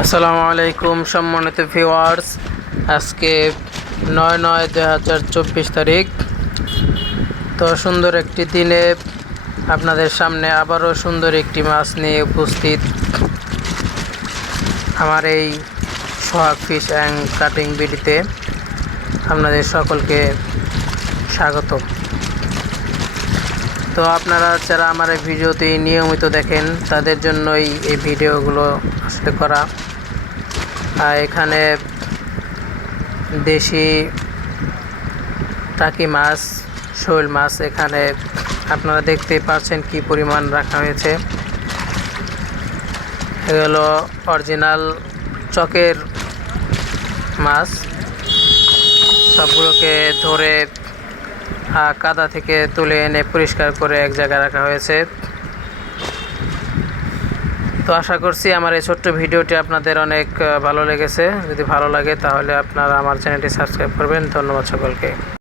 আসসালামু আলাইকুম সম্মানিত ভিউয়ার্স। আজকে নয় নয় দুই হাজার চব্বিশ তারিখ। তো সুন্দর একটি দিনে আপনাদের সামনে আবারও সুন্দর একটি মাছ নিয়ে উপস্থিত আমার এই সোহাগ ফিশ অ্যান্ড কাটিং বিডিতে। আপনাদের সকলকে স্বাগত তো আপনারা যারা আমার এই ভিডিওতে নিয়মিত দেখেন, তাদের জন্যই এই ভিডিওগুলো আসলে করা। আর এখানে দেশি টাকি মাছ, শৈল মাছ এখানে আপনারা দেখতেই পাচ্ছেন কি পরিমাণ রাখা হয়েছে। এগুলো অরিজিনাল চকের মাছ। সবগুলোকে ধরে কাদা থেকে তুলে এনে পরিষ্কার করে এক জায়গায় রাখা হয়েছে। তো আশা করছি আমার এই ছোট্ট ভিডিওটি আপনাদের অনেক ভালো লেগেছে। যদি ভালো লাগে তাহলে আপনারা আমার চ্যানেলটি সাবস্ক্রাইব করবেন। ধন্যবাদ সকলকে।